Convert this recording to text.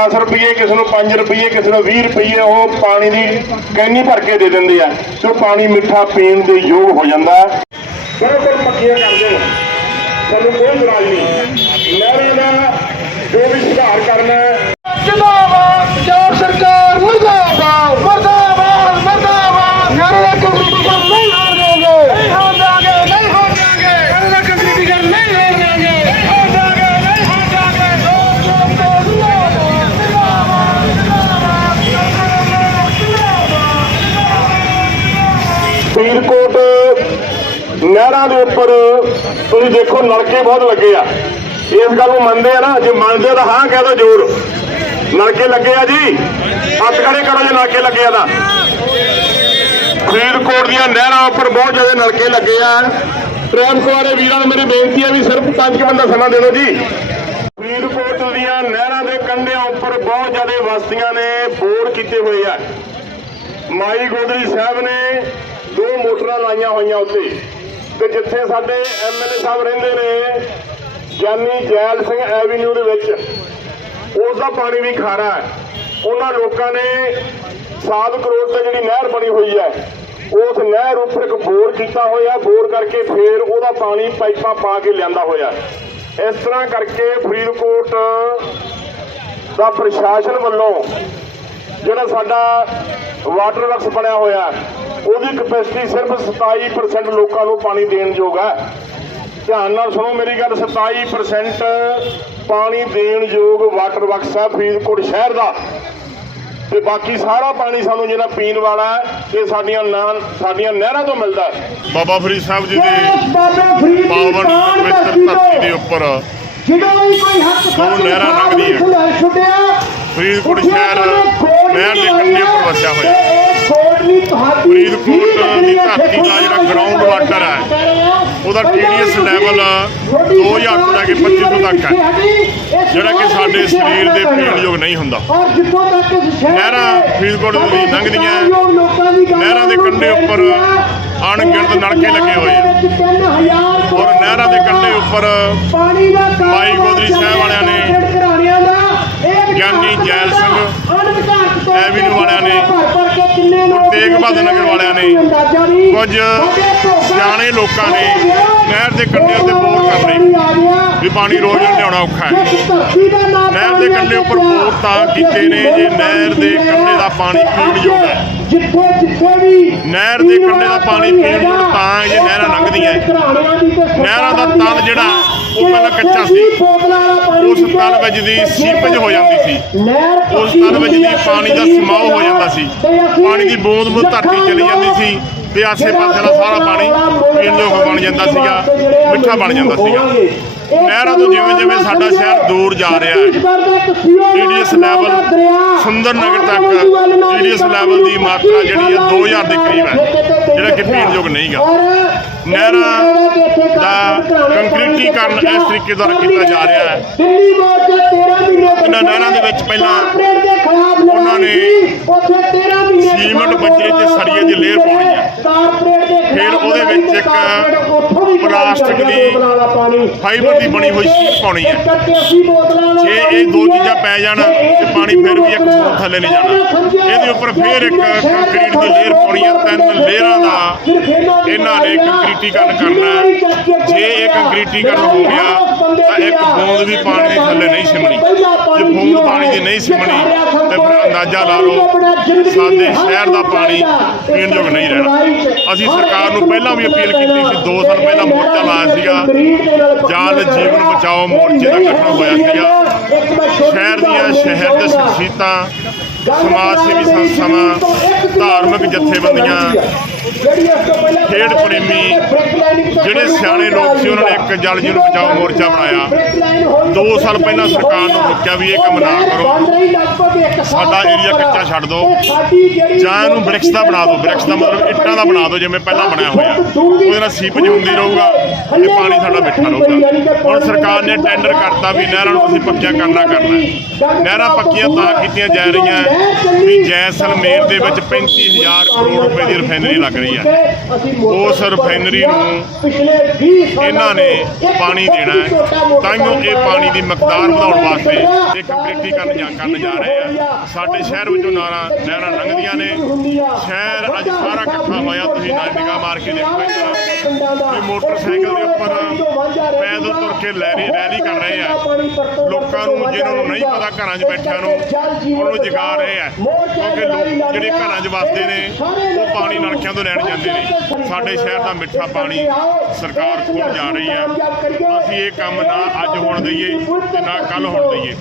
10 ਰੁਪਏ ਕਿਸੇ ਨੂੰ 5 ਰੁਪਏ ਕਿਸੇ ਨੂੰ 20 ਰੁਪਏ ਉਹ ਪਾਣੀ ਦੀ ਕੈਨੀ ਭਰ ਕੇ ਦੇ ਦਿੰਦੇ ਆ। ਤੇ ਪਾਣੀ ਮਿੱਠਾ ਪੀਣ ਦੇ ਯੋਗ ਹੋ ਜਾਂਦਾ ਹੈ। ਬਿਲਕੁਲ ਪੱਕੀਆਂ ਕਰਦੇ ਨੇ ਸਾਨੂੰ ਕੋਈ ਇਤਰਾਜ਼ ਨਹੀਂ। ਨਹਿਰਾਂ ਦਾ ਜੋ ਵੀ ਸੁਧਾਰ ਕਰਨਾ ਜਿੰਦਾਬਾਦ, ਪੰਜਾਬ ਸਰਕਾਰ ਮੁਰਦਾਬਾਦ ਮੁਰਦਾਬਾਦ ਮੁਰਦਾਬਾਦ ਨਾਰੇ ਦਾ ਕੰਪੀਟੀਸ਼ਨ ਨਹੀਂ ਹੋਣ ਦੇਗੇ ਨਹੀਂ ਹੋਣ ਦੇਗੇ ਨਹੀਂ ਹੋਣ ਦੇਗੇ ਨਾਰੇ ਦਾ ਕੰਪੀਟੀਸ਼ਨ ਨਹੀਂ ਹੋਣ ਦੇਗੇ ਨਹੀਂ ਹੋਣ ਦੇਗੇ ਨਹੀਂ ਹੋਣ ਦੇਗੇ ਲੋਕ ਲੋਕ ਤੋਂ ਜਿੰਦਾਬਾਦ ਜਿੰਦਾਬਾਦ ਫਰੀਦਕੋਟ ਨਹਿਰਾਂ ਦੇ ਉੱਪਰ ਤੁਸੀਂ ਦੇਖੋ ਨਲਕੇ ਬਹੁਤ ਲੱਗੇ ਆ। ਇਸ ਗੱਲ ਨੂੰ ਮੰਨਦੇ ਆ ਨਾ, ਜੇ ਮੰਨਦੇ ਤਾਂ ਹਾਂ ਕਹਿ ਦੋ ਜ਼ੋਰ ਨਲਕੇ ਲੱਗੇ ਆ ਜੀ। ਹੱਥ ਖੜੇ ਕਰੋ ਜੇ ਨਲਕੇ ਲੱਗੇ ਆ ਤਾਂ। ਫਰੀਦਕੋਟ ਦੀਆਂ ਨਹਿਰਾਂ ਉੱਪਰ ਬਹੁਤ ਜ਼ਿਆਦਾ ਨਲਕੇ ਲੱਗੇ ਆ। ਪ੍ਰੇਮ ਕੁਮਾਰੇ ਵੀਰਾਂ ਨੂੰ ਮੇਰੀ ਬੇਨਤੀ ਹੈ ਵੀ ਸਿਰਫ 5 ਮਿੰਟ ਦਾ ਸਮਾਂ ਦੇ ਦਿਓ ਜੀ। ਫਰੀਦਕੋਟ ਦੀਆਂ ਨਹਿਰਾਂ ਦੇ ਕੰਢਿਆਂ ਉੱਪਰ ਬਹੁਤ ਜ਼ਿਆਦਾ ਵਸਤੀਆਂ ਨੇ, ਬੋਰ ਕੀਤੇ ਹੋਏ ਆ। ਮਾਈ ਗੋਦਰੀ ਸਾਹਿਬ ਨੇ ਦੋ ਮੋਟਰਾਂ ਲਾਈਆਂ ਹੋਈਆਂ ਉੱਤੇ। ਤੇ ਜਿੱਥੇ ਸਾਡੇ ਐਮਐਲਏ ਸਾਹਿਬ ਰਹਿੰਦੇ ਨੇ ਗਿਆਨੀ ਜੈਲ ਸਿੰਘ ਐਵੀਨਿਊ ਦੇ ਵਿੱਚ ਉਸ ਦਾ ਪਾਣੀ ਵੀ ਖਾਰਾ ਹੈ। ਉਹਨਾਂ ਲੋਕਾਂ ਨੇ ਸਾਧ ਕਰੋੜ ਤੇ ਜਿਹੜੀ ਨਹਿਰ ਬਣੀ ਹੋਈ ਹੈ, ਉਸ ਨਹਿਰ ਉੱਪਰ ਇੱਕ ਬੋਰ ਕੀਤਾ ਹੋਇਆ, ਬੋਰ ਕਰਕੇ ਫੇਰ ਉਹਦਾ ਪਾਣੀ ਪਾਈਪਾਂ ਪਾ ਕੇ ਲਿਆਂਦਾ ਹੋਇਆ। ਇਸ ਤਰ੍ਹਾਂ ਕਰਕੇ ਫਰੀਦਕੋਟ ਦਾ ਪ੍ਰਸ਼ਾਸਨ ਵੱਲੋਂ ਜਿਹੜਾ ਸਾਡਾ ਵਾਟਰ ਵਰਕਸ ਬਣਿਆ ਹੋਇਆ ਉਹਦੀ ਕਪੈਸਿਟੀ ਸਿਰਫ 27% ਲੋਕਾਂ ਨੂੰ ਪਾਣੀ ਦੇਣ ਯੋਗ ਹੈ। ਧਿਆਨ ਨਾਲ ਸੁਣੋ ਮੇਰੀ ਗੱਲ 27% ਪਾਣੀ ਦੇਣ ਯੋਗ ਵਾਟਰ ਵਰਕਸ ਹੈ ਫਰੀਦਕੋਟ ਸ਼ਹਿਰ ਦਾ। ਤੇ ਬਾਕੀ ਸਾਰਾ ਪਾਣੀ ਸਾਨੂੰ ਜਿਹੜਾ ਪੀਣ ਵਾਲਾ ਇਹ ਸਾਡੀਆਂ ਨਾਂ ਸਾਡੀਆਂ ਨਹਿਰਾਂ ਤੋਂ ਮਿਲਦਾ ਹੈ। ਬਾਬਾ ਫਰੀਦ ਸਾਹਿਬ ਜੀ ਦੀ ਬਾਬਾ ਫਰੀਦ ਪਾਵਨ ਪਵਿੱਤਰ ਧਰਤੀ ਦੇ ਉੱਪਰ। ਜਦੋਂ ਵੀ ਕੋਈ ਹੱਕ ਦੋ ਨਹਿਰਾਂ ਲੰਘਦੀਆਂ। ਫਰੀਦਕੋਟ ਸ਼ਹਿਰ ਨਹਿਰ ਦੇ ਕੰਢੇ ਉੱਪਰ ਵਸਿਆ ਹੋਇਆ ਫਰੀਦਕੋਟ ਦੀ ਧਰਤੀ ਦਾ ਜਿਹੜਾ ਗਰਾਊਂਡ ਵਾਟਰ ਹੈ ਉਹਦਾ TDS ਲੈਵਲ 2000 ਤੋਂ ਲੈ ਕੇ 2500 ਤੱਕ ਹੈ। ਜਿਹੜਾ ਕਿ ਸਾਡੇ ਸਰੀਰ ਦੇ ਪੀਣ। ਯੋਗ ਨਹੀਂ ਹੁੰਦਾ। ਔਰ ਜਿੱਥੋਂ ਤੱਕ ਸ਼ਹਿਰ ਨਹਿਰਾਂ ਫਰੀਦਕੋਟ ਦੀ ਲੰਘਦੀਆਂ ਨਹਿਰਾਂ ਦੇ ਕੰਢੇ ਉੱਪਰ ਅਣਗਿਣਤ ਨਲਕੇ ਲੱਗੇ ਹੋਏ ਆ। ਔਰ ਨਹਿਰਾਂ ਦੇ ਕੰਢੇ ਉੱਪਰ ਪਾਣੀ ਦਾ ਕਾਰੋਬਾਰ ਭਾਈ ਗੋਦਰੀ ਸਾਹਿਬ ਵਾਲਿਆਂ ਨੇ, ਗਿਆਨੀ ਜੈਲ ਸਿੰਘ ਐਵੀਨਿਊ ਵਾਲਿਆਂ ਨੇ, ਭਰ ਭਰ ਕੇ ਕਿੰਨੇ ਲੋਕ ਤੇਗ ਬਹਾਦਰ ਨਗਰ ਵਾਲਿਆਂ ਨੇ। ਕੁਝ ਸਿਆਣੇ ਲੋਕਾਂ ਨੇ ਨਹਿਰ ਦੇ ਕੰਢੇ ਉੱਤੇ ਬੋਰ ਕਰ ਲਈ। ਵੀ ਪਾਣੀ ਰੋਜ਼ ਲਿਆਉਣਾ ਔਖਾ ਹੈ ਨਹਿਰ ਦੇ ਕੰਢੇ ਉੱਪਰ ਬੋਰ ਤਾਂ ਕੀਤੇ ਨੇ ਜੇ ਨਹਿਰ ਦੇ ਕੰਢੇ ਦਾ ਪਾਣੀ ਪੀਣ ਯੋਗ ਹੈ ਜਿੱਥੇ ਜਿੱਥੇ ਵੀ ਨਹਿਰ ਦੇ ਕੰਢੇ ਦਾ ਪਾਣੀ ਪੀਣ ਯੋਗ ਤਾਂ ਇਹ ਨਹਿਰਾਂ ਲੰਘਦੀਆਂ। ਨਹਿਰਾਂ ਦਾ ਤਲ ਜਿਹੜਾ ਉਹ ਪਹਿਲਾਂ ਕੱਚਾ ਸੀ। ਉਸ ਤਲ ਵਿੱਚ ਦੀ ਸੀਪੇਜ ਹੋ ਜਾਂਦੀ ਸੀ। ਉਸ ਤਲ ਵਿੱਚ ਦੀ ਪਾਣੀ ਦਾ ਸਮਾਉ ਹੋ ਜਾਂਦਾ ਸੀ। ਪਾਣੀ ਦੀ ਬੂੰਦ ਬੂੰਦ ਧਰਤੀ ਚਲੀ ਜਾਂਦੀ ਸੀ ਤੇ ਆਸੇ ਪਾਸੇ ਦਾ ਸਾਰਾ ਪਾਣੀ ਪੀਣ ਯੋਗ ਬਣ ਜਾਂਦਾ ਸੀਗਾ ਮਿੱਠਾ ਬਣ ਜਾਂਦਾ ਸੀਗਾ। ਨਹਿਰਾਂ ਤੋਂ ਜਿਵੇਂ ਜਿਵੇਂ ਸਾਡਾ ਸ਼ਹਿਰ ਦੂਰ ਜਾ ਰਿਹਾ ਹੈ TDS ਲੈਵਲ ਸੁੰਦਰ ਨਗਰ ਤੱਕ TDS ਲੈਵਲ ਦੀ ਮਾਤਰਾ ਜਿਹੜੀ ਹੈ 2000 ਦੇ ਕਰੀਬ ਹੈ। ਜਿਹੜਾ ਕਿ ਪੀਣ ਯੋਗ ਨਹੀਂਗਾ ਨਹਿਰਾਂ ਦਾ ਕੰਕਰੀਟੀਕਰਨ ਇਸ ਤਰੀਕੇ ਦੁਆਰਾ ਕੀਤਾ ਜਾ ਰਿਹਾ ਹੈ। ਦਿੱਲੀ ਬੋਰਡ ਦੇ 13 ਮਹੀਨੇ ਇਹਨਾਂ ਨਹਿਰਾਂ ਦੇ ਵਿੱਚ ਪਹਿਲਾਂ ਦੇ ਉਹਨਾਂ ਨੇ ਸੀ। ਉੱਥੇ 13 ਮਹੀਨੇ ਸੀਮਿੰਟ ਬੱਜਰੇ ਤੇ ਸਰੀਏ ਦੀ ਲੇਅਰ ਪਾਉਣੀ ਹੈ। ਦੇ ਫਿਰ ਉਹਦੇ ਵਿੱਚ ਇੱਕ ਪਲਾਸਟਿਕ ਦੀ। ਫਾਈਬਰ ਦੀ ਬਣੀ ਹੋਈ ਸ਼ੀਟ ਪਾਉਣੀ ਹੈ। ਜੇ ਇਹ ਦੋ ਚੀਜ਼ਾਂ ਪੈ ਜਾਣ ਤੇ ਪਾਣੀ ਫਿਰ ਵੀ ਇੱਕ ਥੱਲੇ ਨਹੀਂ ਜਾਣਾ। ਇਹਦੇ ਉੱਪਰ ਫਿਰ ਇੱਕ ਕੰਕਰੀਟ ਦੀ ਲੇਅਰ ਪਾਉਣੀ ਹੈ ਤਿੰਨ ਲੇਅਰਾਂ ਦਾ ਇਹਨਾਂ ਨੇ ਕੰਕਰੀਟੀਕਰਨ ਕਰਨਾ ਜੇ ਇਹ ਕੰਕਰੀਟੀਕਰਨ ਹੋ ਗਿਆ ਤਾਂ ਇੱਕ ਬੂੰਦ ਵੀ ਪਾਣੀ ਦੇ ਥੱਲੇ ਨਹੀਂ ਸਿਮਣੀ ਜੇ ਬੂੰਦ ਪਾਣੀ ਦੀ ਨਹੀਂ ਸਿਮਣੀ ਤੇ ਫਿਰ ਅੰਦਾਜ਼ਾ ਲਾ ਲਓ ਸਾਡੇ ਸ਼ਹਿਰ ਦਾ ਪਾਣੀ ਪੀਣ ਯੋਗ ਨਹੀਂ ਰਹਿਣਾ। ਅਸੀਂ ਸਰਕਾਰ ਨੂੰ ਪਹਿਲਾਂ ਵੀ ਅਪੀਲ ਕੀਤੀ ਸੀ 2 ਸਾਲ ਪਹਿਲਾਂ ਮੋਰਚਾ ਲਾਇਆ ਸੀਗਾ। ਜਲ ਜੀਵਨ ਬਚਾਓ ਮੋਰਚੇ ਦਾ ਗਠਨ ਹੋਇਆ ਸੀਗਾ। ਸ਼ਹਿਰ ਦੀਆਂ ਸ਼ਹਿਰ ਦੇ ਸ਼ਖਸੀਅਤਾਂ ਸਮਾਜ ਸੇਵੀ ਸੰਸਥਾਵਾਂ ਧਾਰਮਿਕ ਜਥੇਬੰਦੀਆਂ ਖੇਡ ਪ੍ਰੇਮੀ ਜਿਹੜੇ ਸਿਆਣੇ ਲੋਕ ਸੀ ਉਹਨਾਂ ਨੇ ਇੱਕ ਜਲ ਜੀਵਨ ਬਚਾਓ ਮੋਰਚਾ ਬਣਾਇਆ। 2 ਸਾਲ ਪਹਿਲਾਂ ਸਰਕਾਰ ਨੂੰ ਰੋਕਿਆ ਵੀ ਇਹ ਕੰਮ ਨਾ ਕਰੋ। ਸਾਡਾ ਏਰੀਆ ਕੱਚਾ ਛੱਡ ਦਿਓ। ਜਾਂ ਇਹਨੂੰ ਬ੍ਰਿਕਸ ਦਾ ਬਣਾ ਦਿਓ। ਬ੍ਰਿਕਸ ਦਾ ਮਤਲਬ ਇੱਟਾਂ ਦਾ ਬਣਾ ਦਿਓ ਜਿਵੇਂ ਪਹਿਲਾਂ ਬਣਿਆ ਹੋਇਆ। ਉਹਦੇ ਨਾਲ ਸੀਪੇਜ ਹੁੰਦੀ ਰਹੂਗਾ ਤੇ ਪਾਣੀ ਸਾਡਾ ਮਿੱਠਾ ਰਹੂਗਾ। ਹੁਣ ਸਰਕਾਰ ਨੇ ਟੈਂਡਰ ਕਰਤਾ ਵੀ ਨਹਿਰਾਂ ਨੂੰ ਅਸੀਂ ਪੱਕੀਆਂ ਕਰਨਾ ਕਰਨਾ। ਨਹਿਰਾਂ ਪੱਕੀਆਂ ਤਾਂ ਕੀਤੀਆਂ ਜਾ ਰਹੀਆਂ। ਵੀ ਜੈਸਲਮੇਰ ਦੇ ਵਿੱਚ 35000 ਕਰੋੜ ਰੁਪਏ ਦੀ ਰਿਫਾਈਨਰੀ ਲੱਗ ਰਹੀ ਹੈ। ਉਸ ਰਿਫਾਈਨਰੀ ਨੂੰ ਪਿਛਲੇ 20 ਸਾਲਾਂ ਇਹਨਾਂ ਨੇ ਪਾਣੀ ਦੇਣਾ ਹੈ। ਇਹ ਪਾਣੀ ਦੀ ਮਕਦਾਰ ਵਧਾਉਣ ਵਾਸਤੇ ਇਹ ਕੰਕਰੀਟੀਕਰਨ ਜਾਂ ਕਰਨ ਜਾ ਰਹੇ ਆ। ਸਾਡੇ ਸ਼ਹਿਰ ਵਿੱਚੋਂ ਨਾਰਾ ਨਹਿਰਾਂ ਲੰਘਦੀਆਂ ਨੇ। ਸ਼ਹਿਰ ਅੱਜ ਸਾਰਾ ਇਕੱਠਾ ਹੋਇਆ ਤੁਸੀਂ ਨਿਗਾਹ ਮਾਰ ਕੇ ਦੇਖੋ ਵੀ ਮੋਟਰਸਾਈਕਲ ਦੇ ਉੱਪਰ ਪੈਦਲ ਤੁਰ ਕੇ ਰੈਲੀ ਰੈਲੀ ਕਰ ਰਹੇ ਆ। ਲੋਕਾਂ ਨੂੰ ਜਿਹਨਾਂ ਨੂੰ ਨਹੀਂ ਪਤਾ ਘਰਾਂ 'ਚ ਬੈਠਿਆਂ ਨੂੰ ਉਹਨੂੰ ਜਗਾ ਰਹੇ ਆ। ਕਿਉਂਕਿ ਲੋਕ ਜਿਹੜੇ ਘਰਾਂ 'ਚ ਵਸਦੇ ਨੇ ਉਹ ਪਾਣੀ ਨਲਕਿਆਂ ਤੋਂ ਲੈਣ ਜਾਂਦੇ ਨੇ। ਸਾਡੇ ਸ਼ਹਿਰ ਦਾ ਮਿੱਠਾ ਪਾਣੀ। ਸਰਕਾਰ ਖੋਲ ਜਾ ਰਹੀ ਹੈ ਅਸੀਂ ਇਹ ਕੰਮ ਨਾ ਅੱਜ ਹੋਣ ਦਈਏ ਤੇ ਨਾ ਕੱਲ ਹੋਣ ਦਈਏ।